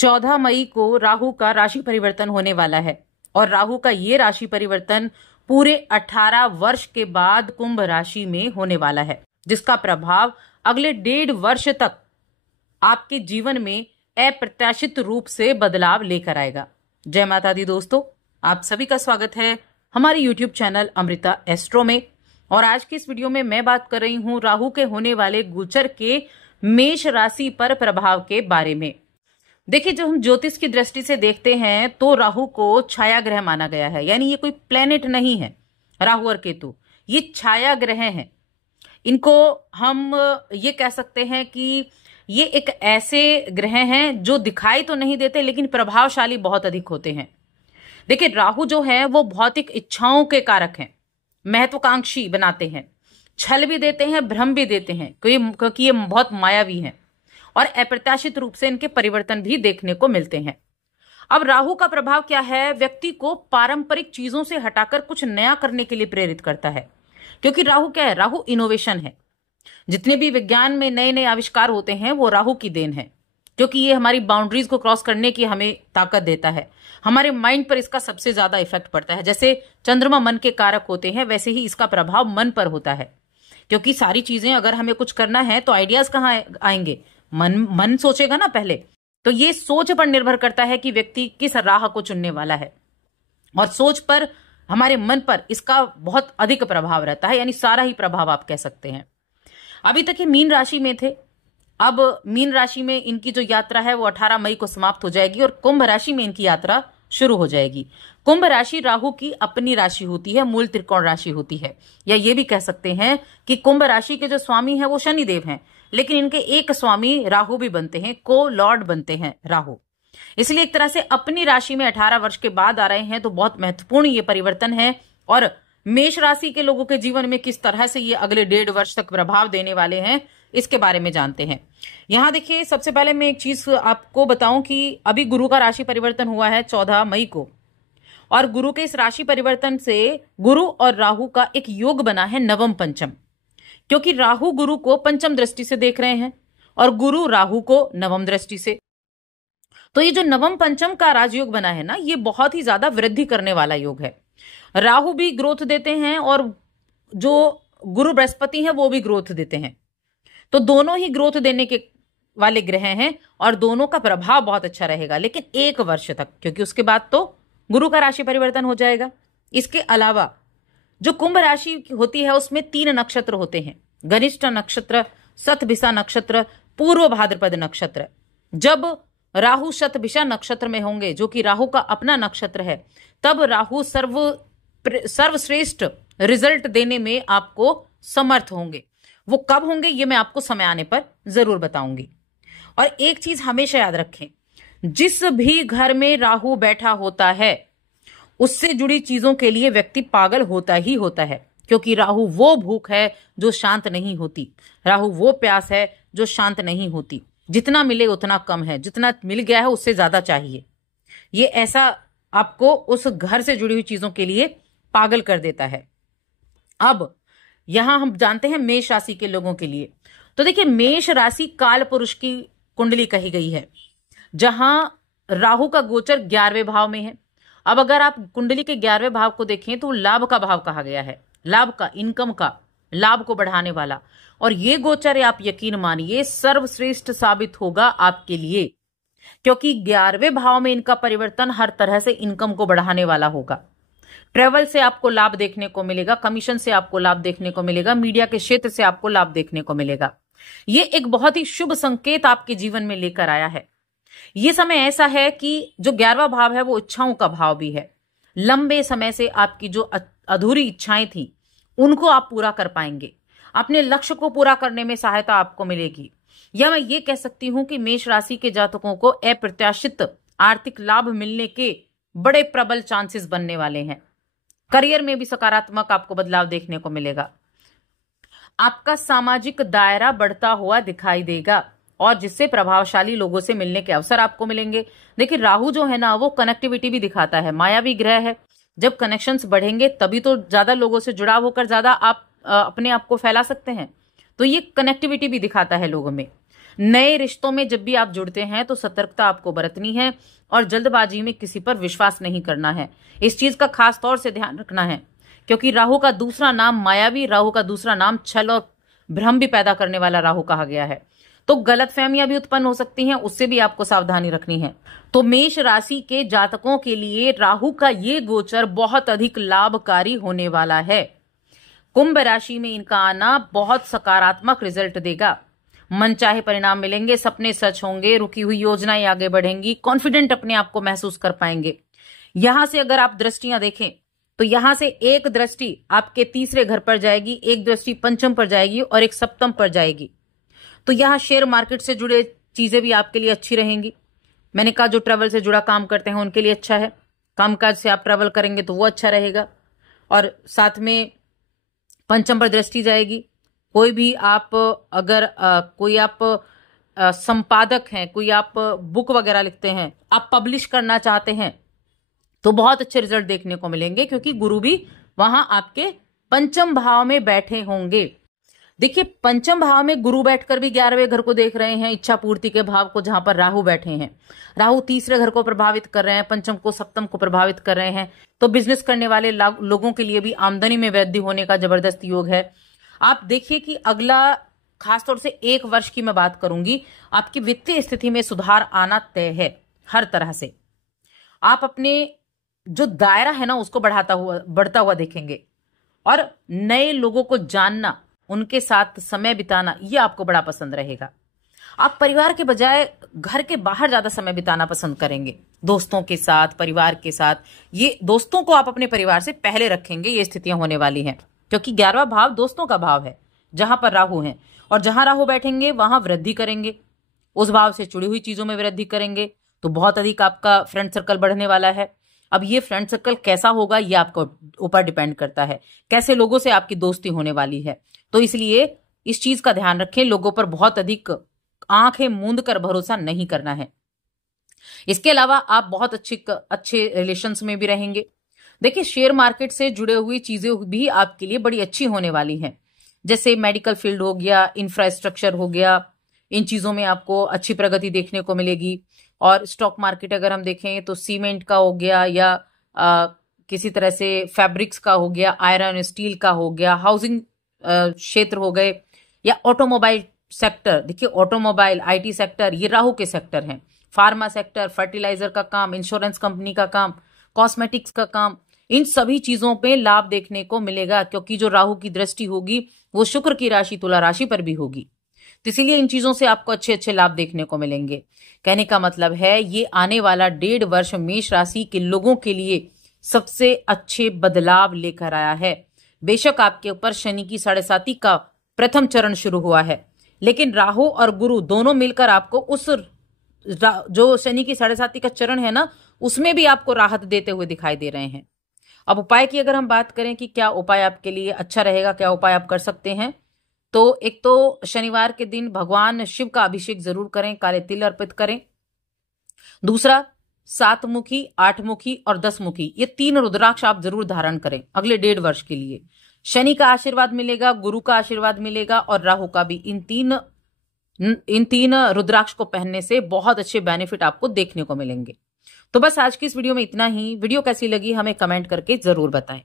14 मई को राहु का राशि परिवर्तन होने वाला है और राहु का ये राशि परिवर्तन पूरे 18 वर्ष के बाद कुंभ राशि में होने वाला है, जिसका प्रभाव अगले 1.5 वर्ष तक आपके जीवन में अप्रत्याशित रूप से बदलाव लेकर आएगा। जय माता दी दोस्तों, आप सभी का स्वागत है हमारे YouTube चैनल अमृता एस्ट्रो में। और आज की इस वीडियो में मैं बात कर रही हूं राहु के होने वाले गोचर के मेष राशि पर प्रभाव के बारे में। देखिए, जो हम ज्योतिष की दृष्टि से देखते हैं तो राहु को छाया ग्रह माना गया है, यानी ये कोई प्लेनेट नहीं है। राहु और केतु ये छाया ग्रह हैं। इनको हम ये कह सकते हैं कि ये एक ऐसे ग्रह हैं जो दिखाई तो नहीं देते लेकिन प्रभावशाली बहुत अधिक होते हैं। देखिए, राहु जो है वो भौतिक इच्छाओं के कारक हैं, महत्वाकांक्षी बनाते हैं, छल भी देते हैं, भ्रम भी देते हैं, क्योंकि ये बहुत मायावी हैं और अप्रत्याशित रूप से इनके परिवर्तन भी देखने को मिलते हैं। अब राहु का प्रभाव क्या है? व्यक्ति को पारंपरिक चीजों से हटाकर कुछ नया करने के लिए प्रेरित करता है, क्योंकि राहु क्या है? राहु इनोवेशन है। जितने भी विज्ञान में नए नए आविष्कार होते हैं वो राहु की देन है, क्योंकि ये हमारी बाउंड्रीज को क्रॉस करने की हमें ताकत देता है। हमारे माइंड पर इसका सबसे ज्यादा इफेक्ट पड़ता है। जैसे चंद्रमा मन के कारक होते हैं, वैसे ही इसका प्रभाव मन पर होता है, क्योंकि सारी चीजें अगर हमें कुछ करना है तो आइडियाज कहाँ आएंगे? मन सोचेगा ना पहले। तो ये सोच पर निर्भर करता है कि व्यक्ति किस राह को चुनने वाला है, और सोच पर, हमारे मन पर इसका बहुत अधिक प्रभाव रहता है, यानी सारा ही प्रभाव आप कह सकते हैं। अभी तक ये मीन राशि में थे, अब मीन राशि में इनकी जो यात्रा है वो 18 मई को समाप्त हो जाएगी और कुंभ राशि में इनकी यात्रा शुरू हो जाएगी। कुंभ राशि राहु की अपनी राशि होती है, मूल त्रिकोण राशि होती है, या ये भी कह सकते हैं कि कुंभ राशि के जो स्वामी हैं वो शनिदेव हैं, लेकिन इनके एक स्वामी राहु भी बनते हैं, को लॉर्ड बनते हैं राहु। इसलिए एक तरह से अपनी राशि में 18 वर्ष के बाद आ रहे हैं, तो बहुत महत्वपूर्ण ये परिवर्तन है। और मेष राशि के लोगों के जीवन में किस तरह से ये अगले 1.5 वर्ष तक प्रभाव देने वाले हैं, इसके बारे में जानते हैं। यहां देखिए, सबसे पहले मैं एक चीज आपको बताऊं कि अभी गुरु का राशि परिवर्तन हुआ है 14 मई को, और गुरु के इस राशि परिवर्तन से गुरु और राहु का एक योग बना है नवम पंचम, क्योंकि राहु गुरु को पंचम दृष्टि से देख रहे हैं और गुरु राहु को नवम दृष्टि से। तो ये जो नवम पंचम का राजयोग बना है ना, ये बहुत ही ज्यादा वृद्धि करने वाला योग है। राहु भी ग्रोथ देते हैं और जो गुरु बृहस्पति हैं वो भी ग्रोथ देते हैं, तो दोनों ही ग्रोथ देने के वाले ग्रह हैं और दोनों का प्रभाव बहुत अच्छा रहेगा, लेकिन 1 वर्ष तक, क्योंकि उसके बाद तो गुरु का राशि परिवर्तन हो जाएगा। इसके अलावा जो कुंभ राशि होती है उसमें 3 नक्षत्र होते हैं, गनिष्ठ नक्षत्र, शतभिषा नक्षत्र, पूर्व भाद्रपद नक्षत्र। जब राहु शतभिषा नक्षत्र में होंगे, जो कि राहु का अपना नक्षत्र है, तब राहु सर्वश्रेष्ठ रिजल्ट देने में आपको समर्थ होंगे। वो कब होंगे ये मैं आपको समय आने पर जरूर बताऊंगी। और एक चीज हमेशा याद रखें, जिस भी घर में राहु बैठा होता है उससे जुड़ी चीजों के लिए व्यक्ति पागल होता ही होता है, क्योंकि राहु वो भूख है जो शांत नहीं होती, राहु वो प्यास है जो शांत नहीं होती। जितना मिले उतना कम है, जितना मिल गया है उससे ज्यादा चाहिए। ये ऐसा आपको उस घर से जुड़ी हुई चीजों के लिए पागल कर देता है। अब यहां हम जानते हैं मेष राशि के लोगों के लिए, तो देखिए, मेष राशि काल पुरुष की कुंडली कही गई है, जहां राहु का गोचर 11वें भाव में है। अब अगर आप कुंडली के 11वें भाव को देखें तो लाभ का भाव कहा गया है, लाभ का, इनकम का, लाभ को बढ़ाने वाला। और ये गोचर, आप यकीन मानिए, सर्वश्रेष्ठ साबित होगा आपके लिए, क्योंकि 11वें भाव में इनका परिवर्तन हर तरह से इनकम को बढ़ाने वाला होगा। ट्रेवल से आपको लाभ देखने को मिलेगा, कमीशन से आपको लाभ देखने को मिलेगा, मीडिया के क्षेत्र से आपको लाभ देखने को मिलेगा। ये एक बहुत ही शुभ संकेत आपके जीवन में लेकर आया है। ये समय ऐसा है कि जो 11वां भाव है वो इच्छाओं का भाव भी है। लंबे समय से आपकी जो अधूरी इच्छाएं थी उनको आप पूरा कर पाएंगे, अपने लक्ष्य को पूरा करने में सहायता आपको मिलेगी। या मैं ये कह सकती हूं कि मेष राशि के जातकों को अप्रत्याशित आर्थिक लाभ मिलने के बड़े प्रबल चांसेस बनने वाले हैं। करियर में भी सकारात्मक आपको बदलाव देखने को मिलेगा। आपका सामाजिक दायरा बढ़ता हुआ दिखाई देगा और जिससे प्रभावशाली लोगों से मिलने के अवसर आपको मिलेंगे। देखिए, राहु जो है ना वो कनेक्टिविटी भी दिखाता है, मायावी ग्रह है। जब कनेक्शंस बढ़ेंगे तभी तो ज्यादा लोगों से जुड़ाव होकर ज्यादा आप अपने आप को फैला सकते हैं। तो ये कनेक्टिविटी भी दिखाता है लोगों में। नए रिश्तों में जब भी आप जुड़ते हैं तो सतर्कता आपको बरतनी है और जल्दबाजी में किसी पर विश्वास नहीं करना है। इस चीज का खास तौर से ध्यान रखना है, क्योंकि राहु का दूसरा नाम मायावी, राहु का दूसरा नाम छल और भ्रम भी पैदा करने वाला राहु कहा गया है। तो गलतफहमियां भी उत्पन्न हो सकती हैं, उससे भी आपको सावधानी रखनी है। तो मेष राशि के जातकों के लिए राहु का ये गोचर बहुत अधिक लाभकारी होने वाला है। कुंभ राशि में इनका आना बहुत सकारात्मक रिजल्ट देगा। मनचाहे परिणाम मिलेंगे, सपने सच होंगे, रुकी हुई योजनाएं आगे बढ़ेंगी, कॉन्फिडेंट अपने आप को महसूस कर पाएंगे। यहां से अगर आप दृष्टियां देखें तो यहां से एक दृष्टि आपके तीसरे घर पर जाएगी, एक दृष्टि पंचम पर जाएगी और एक सप्तम पर जाएगी। तो यहां शेयर मार्केट से जुड़े चीजें भी आपके लिए अच्छी रहेंगी। मैंने कहा जो ट्रैवल से जुड़ा काम करते हैं उनके लिए अच्छा है, कामकाज से आप ट्रैवल करेंगे तो वो अच्छा रहेगा। और साथ में पंचम पर दृष्टि जाएगी। कोई भी आप अगर कोई आप संपादक हैं, कोई आप बुक वगैरह लिखते हैं, आप पब्लिश करना चाहते हैं तो बहुत अच्छे रिजल्ट देखने को मिलेंगे, क्योंकि गुरु भी वहां आपके पंचम भाव में बैठे होंगे। देखिए, पंचम भाव में गुरु बैठकर भी 11वें घर को देख रहे हैं, इच्छा पूर्ति के भाव को, जहां पर राहु बैठे हैं। राहु तीसरे घर को प्रभावित कर रहे हैं, पंचम को, सप्तम को प्रभावित कर रहे हैं। तो बिजनेस करने वाले लोगों के लिए भी आमदनी में वृद्धि होने का जबरदस्त योग है। आप देखिए कि अगला खासतौर से 1 वर्ष की मैं बात करूंगी, आपकी वित्तीय स्थिति में सुधार आना तय है हर तरह से। आप अपने जो दायरा है ना उसको बढ़ता हुआ देखेंगे, और नए लोगों को जानना, उनके साथ समय बिताना, ये आपको बड़ा पसंद रहेगा। आप परिवार के बजाय घर के बाहर ज्यादा समय बिताना पसंद करेंगे, दोस्तों के साथ, परिवार के साथ। ये दोस्तों को आप अपने परिवार से पहले रखेंगे, ये स्थितियां होने वाली हैं, क्योंकि 11वां भाव दोस्तों का भाव है जहां पर राहु है। और जहां राहु बैठेंगे वहां वृद्धि करेंगे, उस भाव से जुड़ी हुई चीजों में वृद्धि करेंगे। तो बहुत अधिक आपका फ्रेंड सर्कल बढ़ने वाला है। अब ये फ्रेंड सर्कल कैसा होगा ये आपको ऊपर डिपेंड करता है, कैसे लोगों से आपकी दोस्ती होने वाली है। तो इसलिए इस चीज का ध्यान रखें, लोगों पर बहुत अधिक आंखें मूंद कर भरोसा नहीं करना है। इसके अलावा आप बहुत अच्छे रिलेशंस में भी रहेंगे। देखिए, शेयर मार्केट से जुड़े हुई चीजें भी आपके लिए बड़ी अच्छी होने वाली हैं, जैसे मेडिकल फील्ड हो गया, इंफ्रास्ट्रक्चर हो गया, इन चीजों में आपको अच्छी प्रगति देखने को मिलेगी। और स्टॉक मार्केट अगर हम देखें तो सीमेंट का हो गया, या किसी तरह से फैब्रिक्स का हो गया, आयरन स्टील का हो गया, हाउसिंग क्षेत्र हो गए, या ऑटोमोबाइल सेक्टर। देखिए, ऑटोमोबाइल, आईटी सेक्टर, ये राहु के सेक्टर हैं। फार्मा सेक्टर, फर्टिलाइजर का काम, इंश्योरेंस कंपनी का काम, कॉस्मेटिक्स का काम, इन सभी चीजों पे लाभ देखने को मिलेगा, क्योंकि जो राहु की दृष्टि होगी वो शुक्र की राशि तुला राशि पर भी होगी। तो इसीलिए इन चीजों से आपको अच्छे अच्छे लाभ देखने को मिलेंगे। कहने का मतलब है, ये आने वाला 1.5 वर्ष मेष राशि के लोगों के लिए सबसे अच्छे बदलाव लेकर आया है। बेशक आपके ऊपर शनि की 7.5 का प्रथम चरण शुरू हुआ है, लेकिन राहु और गुरु दोनों मिलकर आपको उस जो शनि की 7.5 का चरण है ना, उसमें भी आपको राहत देते हुए दिखाई दे रहे हैं। अब उपाय की अगर हम बात करें कि क्या उपाय आपके लिए अच्छा रहेगा, क्या उपाय आप कर सकते हैं, तो एक तो शनिवार के दिन भगवान शिव का अभिषेक जरूर करें, काले तिल अर्पित करें। दूसरा, 7 मुखी, 8 मुखी और 10 मुखी, ये 3 रुद्राक्ष आप जरूर धारण करें अगले 1.5 वर्ष के लिए। शनि का आशीर्वाद मिलेगा, गुरु का आशीर्वाद मिलेगा और राहु का भी। इन तीन रुद्राक्ष को पहनने से बहुत अच्छे बेनिफिट आपको देखने को मिलेंगे। तो बस आज की इस वीडियो में इतना ही। वीडियो कैसी लगी हमें कमेंट करके जरूर बताएं।